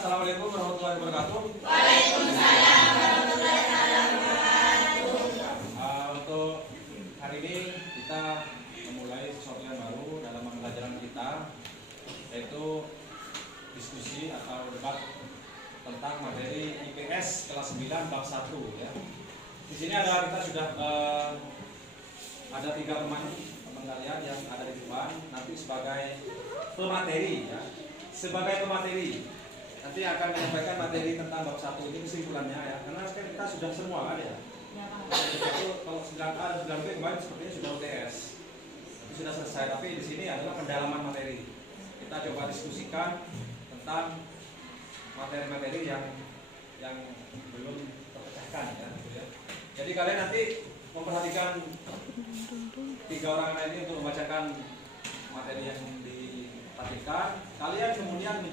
Assalamualaikum warahmatullahi wabarakatuh. Waalaikumsalam warahmatullahi wabarakatuh. Untuk hari ini kita memulai sesuatu yang baru dalam pembelajaran kita, yaitu diskusi atau debat tentang materi IPS kelas 9 bab 1 ya. Di sini kita sudah ada 3 teman kalian yang ada di depan nanti sebagai pemateri ya. Sebagai pemateri nanti akan menyampaikan materi tentang bab 1 ini kesimpulannya ya. Karena kan kita sudah semua kan ya. Kalau 9A dan 9B kemarin sepertinya sudah UTS. Itu sudah selesai, tapi di sini adalah pendalaman materi. Kita coba diskusikan tentang materi-materi yang belum terpecahkan ya, gitu ya. Jadi kalian nanti memperhatikan 3 orang ini untuk membacakan materi yang diperhatikan. Kalian kemudian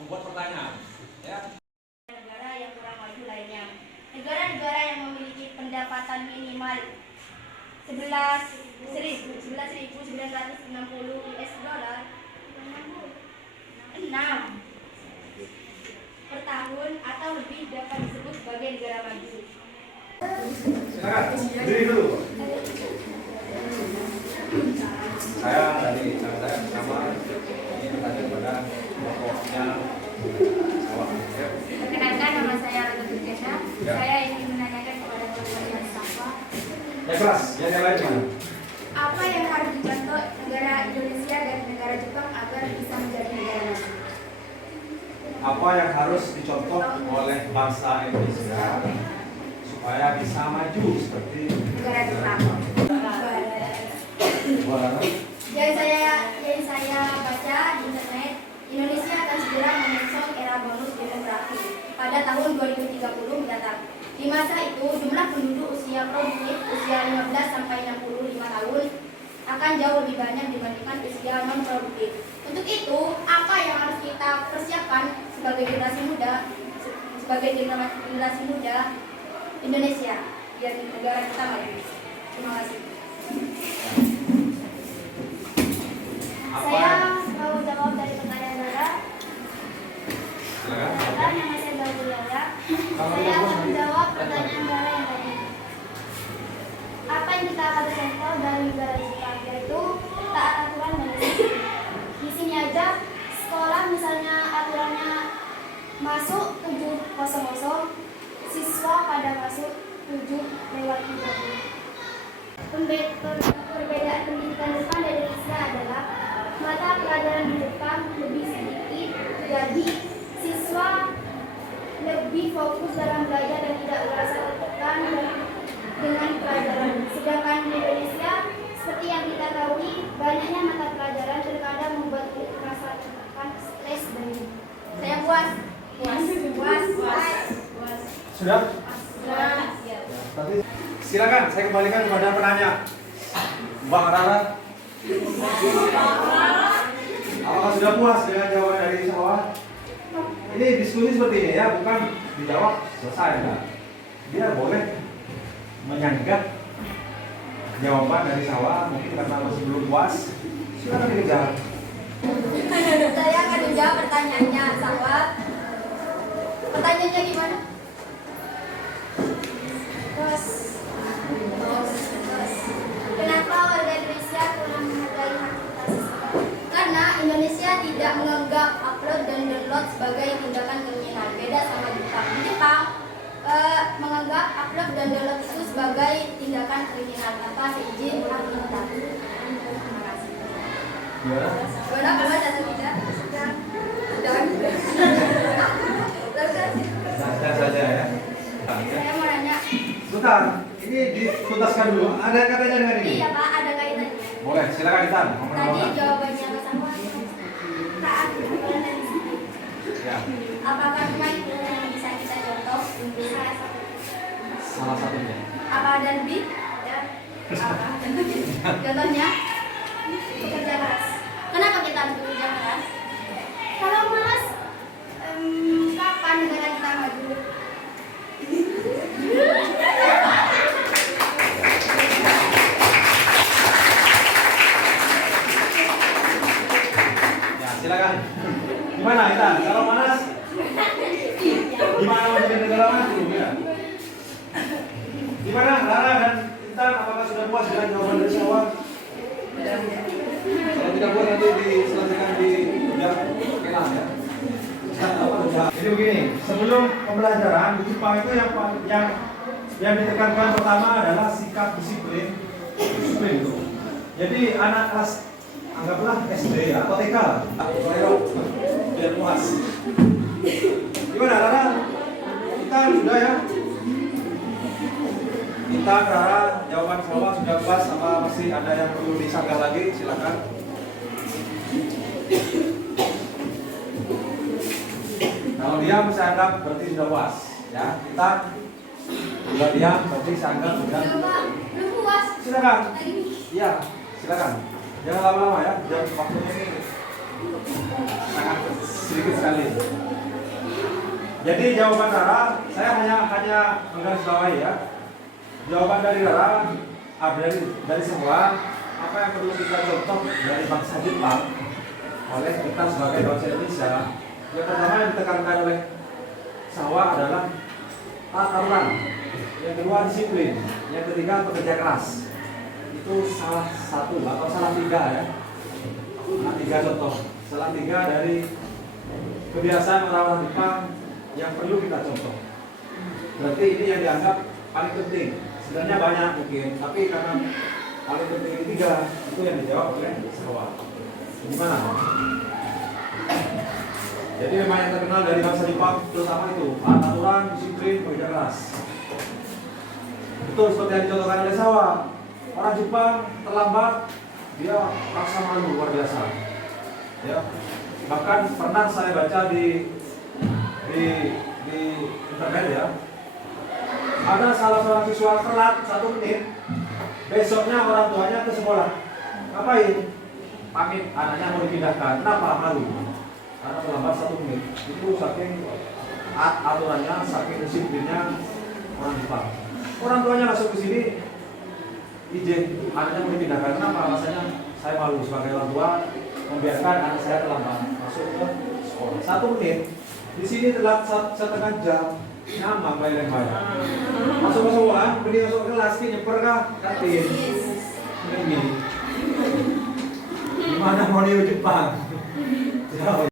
membuat pertanyaan ya. Negara yang kurang maju lainnya. Negara-negara yang memiliki pendapatan minimal 11.960 US dollar 6 per tahun atau lebih dapat disebut sebagai negara maju. Silakan, berdiri dulu. Saya sama tadi pada pokoknya Perkenalkan, nama saya Ratu Turkesha. Ya. Saya ingin menanyakan kepada Bapak Safa, ya kelas, yang lain mana? apa yang harus dicontoh negara Indonesia dan negara Jepang agar bisa menjadi negara maju? Apa yang harus dicontoh oleh bangsa Indonesia supaya bisa maju seperti Negara Jepang. Yang saya baca di internet, Indonesia akan segera menyongsong era bonus demografi pada tahun 2030 mendatang. Di masa itu, jumlah penduduk usia produktif usia 15 sampai 65 tahun akan jauh lebih banyak dibandingkan usia non produktif. Untuk itu, apa yang harus kita persiapkan sebagai generasi muda Indonesia biar negara kita maju? Terima kasih. Saya mau jawab dari pertanyaan Zara. Silakan. Nama saya Babu Yaya. Saya akan menjawab pertanyaan Zara yang tadi. Apa yang kita harus contoh dari negara Jepang, yaitu taat aturan dan disiplin. Di sini aja sekolah misalnya aturannya masuk 7.00, siswa pada masuk 7:30. Perbedaan pendidikan Jepang dan Indonesia adalah mata pelajaran di Jepang lebih sedikit, jadi siswa lebih fokus dalam belajar dan tidak merasa tertekan dengan pelajaran. Sedangkan di Indonesia, seperti yang kita ketahui, banyaknya mata pelajaran terkadang membuat kita merasa tertekan, stres dan saya puas. Sudah? Tadi silakan saya kembalikan kepada penanya. Mbak Rara, apakah sudah puas dengan jawaban dari Sawah? Ini diskusi seperti ini ya, bukan dijawab selesai enggak. Dia boleh menyanggah jawaban dari Sawah, mungkin karena masih belum puas. Silakan dikejar. Saya akan menjawab pertanyaannya Sawah. Pertanyaannya gimana? Bos. Kenapa warga Indonesia kurang menghargai hak kita siswa? Karena Indonesia tidak menganggap upload dan download sebagai tindakan kriminal. Beda sama Jepang. Di Jepang menganggap upload dan download itu sebagai tindakan kriminal tanpa seizin hak kita. Terima kasih. Gimana data kita? Sudah saja ya. Saya mau nanya. Bentar, ini dituntaskan dulu. Ada katanya dengan ini? Iya Pak, ada kaitannya. Boleh, silakan Intan. Tadi jawabannya Mas Ahmad taat aturan dan disiplin. Ya. Apakah cuma itu yang bisa kita contoh? Salah satunya. Apa ada lebih? Ya. Apa? Contohnya bekerja keras. Kenapa kita harus bekerja keras? Kalau malas, kapan negara kita maju? Ya, silakan. Gimana Intan? Kalau panas? Gimana mau jadi negara maju? Ya. Gimana Lara dan Intan? Apakah sudah puas dengan jawaban dari Syawa? Kalau tidak puas nanti diselesaikan di kelas ya. Jadi begini, sebelum pembelajaran di Jepang itu yang ditekankan pertama adalah sikap disiplin itu. Jadi anak kelas anggaplah SD ya, atau TK lah. Ayo, biar puas. Gimana Rara? Kita sudah ya? Kita Rara, jawaban Syawa sudah puas apa masih ada yang perlu disanggah lagi? Silakan. Kalau diam saya anggap berarti sudah puas. Ya, kita sudah diam berarti saya anggap sudah. Belum puas. Silakan. Iya, silakan. Jangan lama-lama ya. Jam waktunya ini sangat sedikit sekali. Jadi jawaban Rara, saya hanya menggarisbawahi ya. Jawaban dari Rara dari semua apa yang perlu kita contoh dari bangsa Jepang oleh kita sebagai bangsa Indonesia. Yang pertama yang ditekankan oleh Syawa adalah aturan. Yang kedua disiplin. Yang ketiga pekerja keras. Itu salah satu atau salah tiga ya. Salah tiga contoh. Salah tiga dari kebiasaan orang-orang Jepang yang perlu kita contoh. Berarti ini yang dianggap paling penting. Sebenarnya banyak mungkin, tapi karena paling penting ini tiga, itu yang dijawab oleh Syawa. Gimana? Jadi memang yang terkenal dari bangsa Jepang terutama itu aturan, disiplin, pekerja keras. Betul seperti yang dicontohkan oleh Syawa. Orang Jepang terlambat, dia rasa malu luar biasa. Ya, bahkan pernah saya baca di internet ya, ada salah seorang siswa telat 1 menit, besoknya orang tuanya ke sekolah. Ngapain? Pamit anaknya mau dipindahkan. Kenapa? Malu. Karena terlambat 1 menit. Itu saking aturannya, saking disiplinnya orang Jepang. Orang tuanya langsung ke sini, izin anaknya mau dipindahkan. Kenapa? Rasanya saya malu sebagai orang tua membiarkan anak saya terlambat masuk ke sekolah. 1 menit. Di sini telat setengah jam. Nyamang bayar. Masuk ke sekolah, beli masuk kelas, nyeper kah? Kantin. Ini. Gimana mau di Jepang? Jauh.